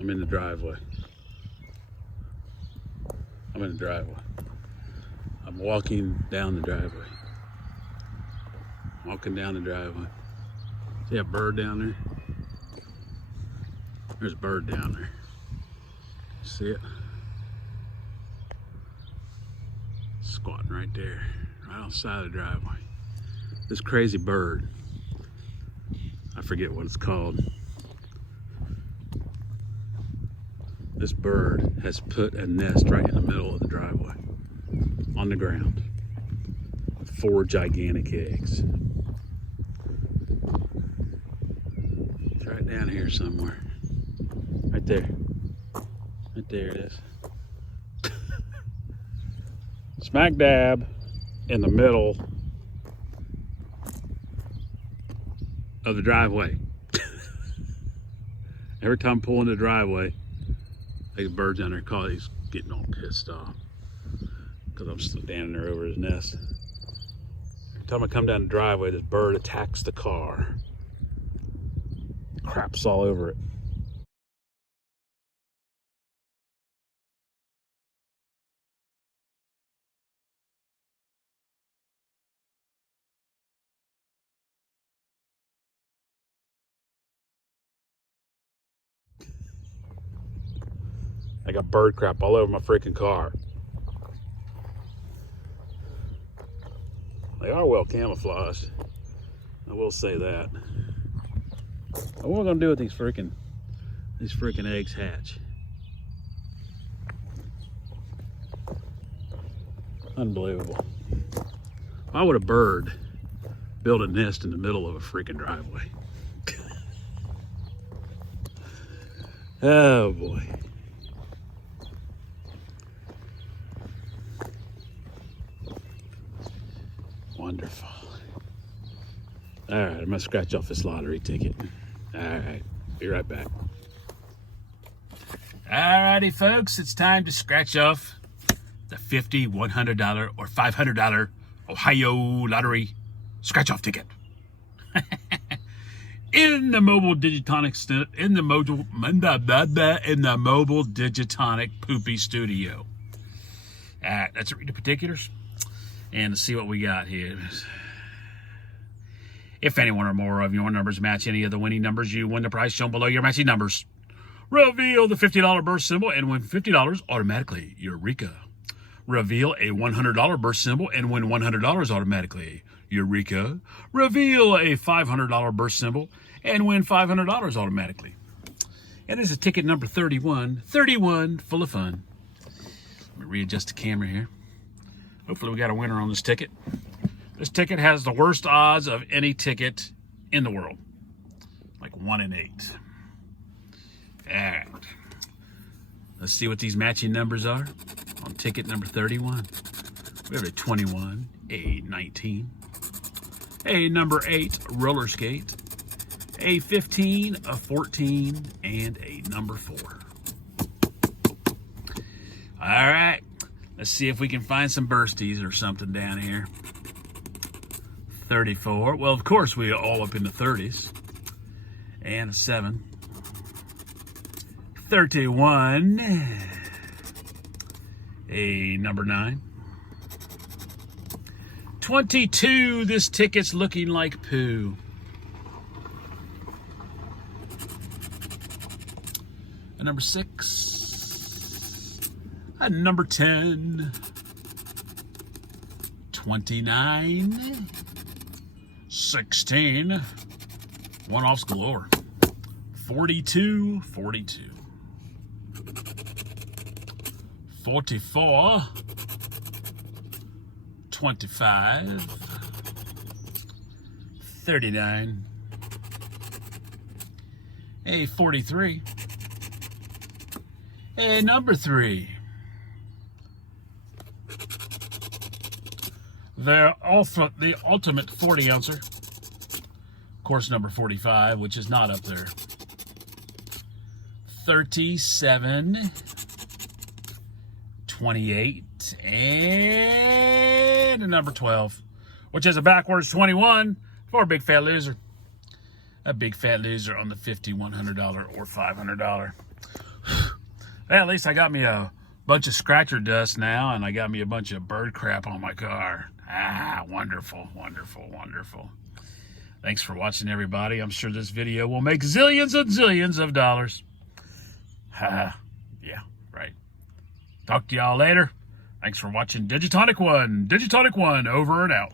I'm in the driveway. I'm in the driveway. I'm walking down the driveway. Walking down the driveway. See that bird down there? There's a bird down there. See it? Squatting right there, right outside the driveway. This crazy bird, I forget what it's called. This bird has put a nest right in the middle of the driveway, on the ground. 4 gigantic eggs. It's right down here somewhere. Right there. Right there it is. Smack dab in the middle of the driveway. Every time I pull in the driveway, the bird's down there calling. He's getting all pissed off because I'm standing there over his nest. Every time I come down the driveway, this bird attacks the car. Craps all over it. I got bird crap all over my freaking car. They are well camouflaged. I will say that. What are we gonna do with these freaking eggs hatch? Unbelievable. Why would a bird build a nest in the middle of a freaking driveway? Oh boy. Wonderful. All right, I'm gonna scratch off this lottery ticket. All right, be right back. All righty, folks, it's time to scratch off the $50, $100, or $500 Ohio lottery scratch-off ticket. In the mobile Digitonic, in the mobile Digitonic Poopy Studio. All right, let's read the particulars and see what we got here. If any one or more of your numbers match any of the winning numbers, you win the prize shown below your matching numbers. Reveal the $50 burst symbol and win $50 automatically. Eureka. Reveal a $100 burst symbol and win $100 automatically. Eureka. Reveal a $500 burst symbol and win $500 automatically. And this is ticket number 31. 31, full of fun. Let me readjust the camera here. Hopefully we got a winner on this ticket. This ticket has the worst odds of any ticket in the world. Like 1 in 8. All right. Let's see what these matching numbers are on ticket number 31. We have a 21, a 19, a number 8 roller skate, a 15, a 14, and a number 4. All right. Let's see if we can find some bursties or something down here. 34. Well, of course, we are all up in the 30s. And a 7. 31. A number 9. 22. This ticket's looking like poo. A number 6. A number 10. 29. 16. One-offs galore. 42. 42. 44. 25. 39. A 43. A number 3. The ultimate 40 ouncer. Course number 45, which is not up there. 37. 28. And a number 12, which is a backwards 21 for a big fat loser. A big fat loser on the $50, $100, or $500. Well, at least I got me a bunch of scratcher dust now, and I got me a bunch of bird crap on my car. Ah, wonderful, wonderful, wonderful. Thanks for watching, everybody. I'm sure this video will make zillions and zillions of dollars. Yeah, right. Talk to y'all later. Thanks for watching Digitonic One. Digitonic One, over and out.